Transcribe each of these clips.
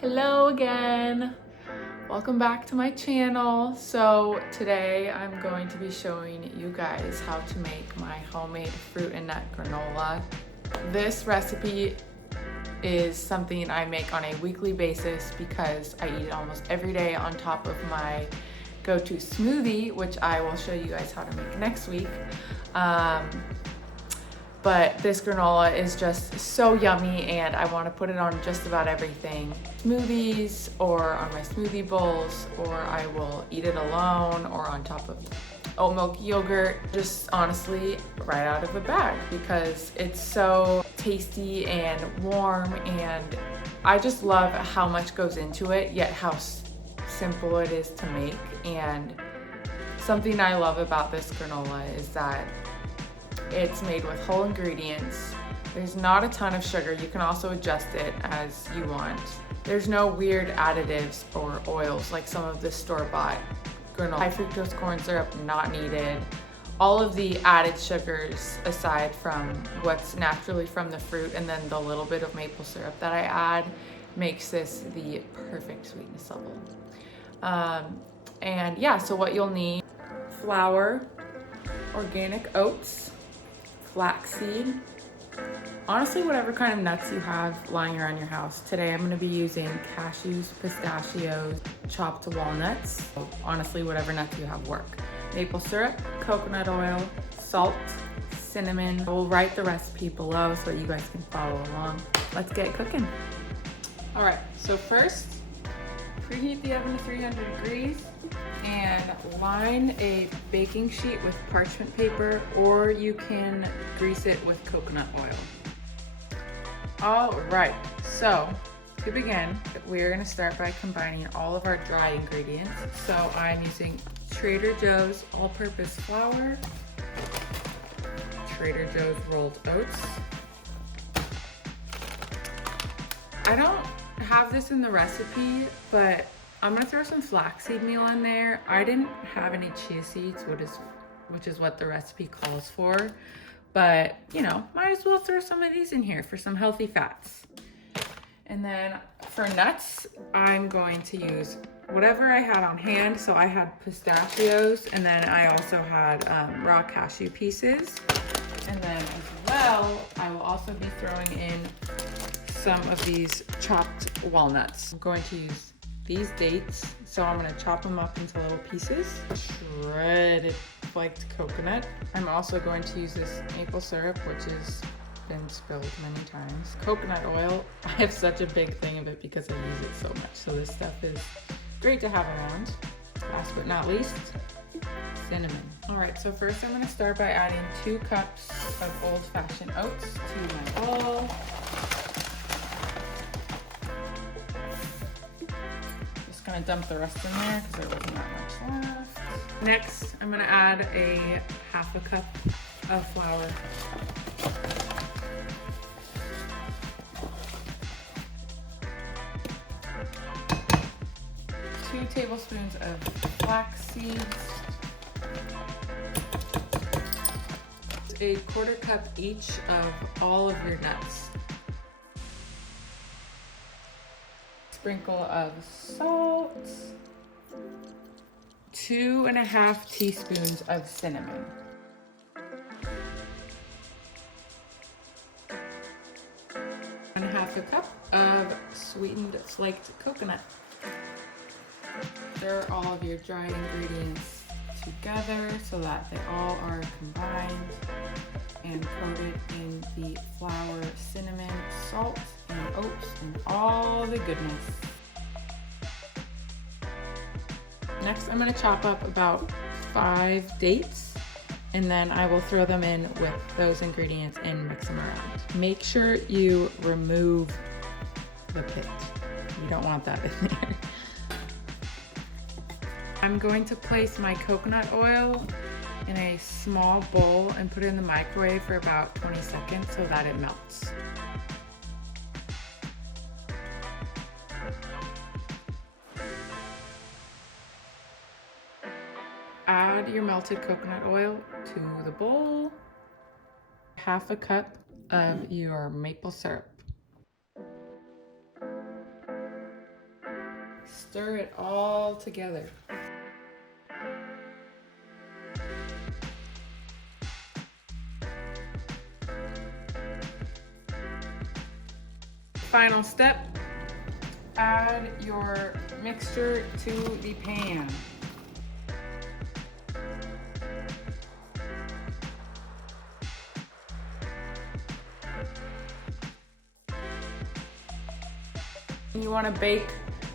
Hello again. Welcome back to my channel. So today I'm going to be showing you guys how to make my homemade fruit and nut granola. This recipe is something I make on a weekly basis because I eat it almost every day on top of my go-to smoothie, which I will show you guys how to make next week. But this granola is just so yummy and I want to put it on just about everything. Smoothies or on my smoothie bowls, or I will eat it alone or on top of oat milk yogurt, just honestly right out of a bag because it's so tasty and warm, and I just love how much goes into it, yet how simple it is to make. And something I love about this granola is that it's made with whole ingredients. There's not a ton of sugar. You can also adjust it as you want. There's no weird additives or oils like some of the store-bought granola. High fructose corn syrup, not needed. All of the added sugars aside from what's naturally from the fruit and then the little bit of maple syrup that I add makes this the perfect sweetness level. And yeah, so what you'll need: flour, organic oats, flaxseed, honestly whatever kind of nuts you have lying around your house. Today I'm going to be using cashews, pistachios, chopped walnuts. So honestly whatever nuts you have work. Maple syrup, coconut oil, salt, cinnamon. I will write the recipe below so that you guys can follow along. Let's get cooking. All right, so first preheat the oven to 300 degrees and line a baking sheet with parchment paper, or you can grease it with coconut oil. All right, so to begin, we're gonna start by combining all of our dry ingredients. So I'm using Trader Joe's all-purpose flour, Trader Joe's rolled oats. I don't have this in the recipe, but I'm gonna throw some flaxseed meal in there. I didn't have any chia seeds, which is what the recipe calls for, but you know, might as well throw some of these in here for some healthy fats. And then for nuts, I'm going to use whatever I had on hand. So I had pistachios, and then I also had raw cashew pieces. And then as well, I will also be throwing in some of these chopped walnuts. I'm going to use these dates, so I'm going to chop them up into little pieces. Shredded flaked coconut. I'm also going to use this maple syrup, which has been spilled many times. Coconut oil, I have such a big thing of it because I use it so much, so this stuff is great to have around. Last but not least, cinnamon. All right, so first I'm going to start by adding 2 cups of old-fashioned oats to my bowl. Gonna dump the rest in there because there wasn't that much left. Next, I'm gonna add a half a cup of flour. 2 tablespoons of flax seeds. A 1/4 cup each of all of your nuts. Sprinkle of salt, 2½ teaspoons of cinnamon. And half a cup of sweetened flaked coconut. Stir all of your dry ingredients together so that they all are combined and coated in the flour, cinnamon, salt, and oats, and all the goodness. Next, I'm going to chop up about 5 dates, and then I will throw them in with those ingredients and mix them around. Make sure you remove the pit. You don't want that in there. I'm going to place my coconut oil in a small bowl and put it in the microwave for about 20 seconds so that it melts. Add your melted coconut oil to the bowl. Half a cup of your maple syrup. Stir it all together. Final step, add your mixture to the pan. You want to bake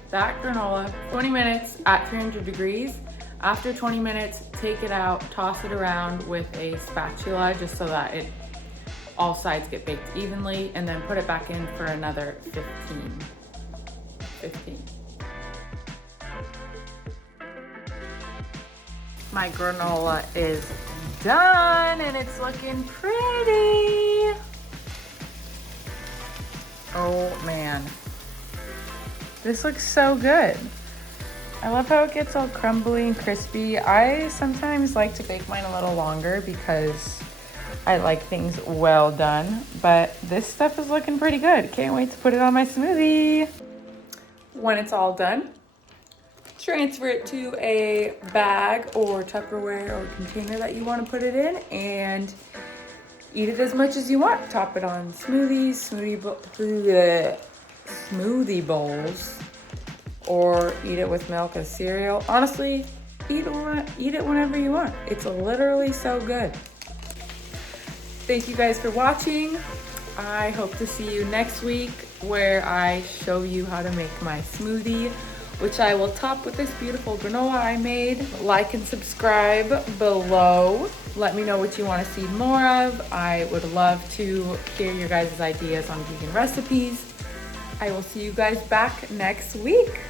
that granola 20 minutes at 300 degrees. After 20 minutes, take it out, toss it around with a spatula just so that all sides get baked evenly, and then put it back in for another 15. My granola is done and it's looking pretty. Oh man. This looks so good. I love how it gets all crumbly and crispy. I sometimes like to bake mine a little longer because I like things well done, but this stuff is looking pretty good. Can't wait to put it on my smoothie. When it's all done, transfer it to a bag or Tupperware or container that you want to put it in and eat it as much as you want. Top it on smoothies, smoothie bowls, or eat it with milk as cereal. Honestly, eat it whenever you want. It's literally so good. Thank you guys for watching. I hope to see you next week where I show you how to make my smoothie, which I will top with this beautiful granola I made. Like and subscribe below. Let me know what you want to see more of. I would love to hear your guys' ideas on vegan recipes. I will see you guys back next week.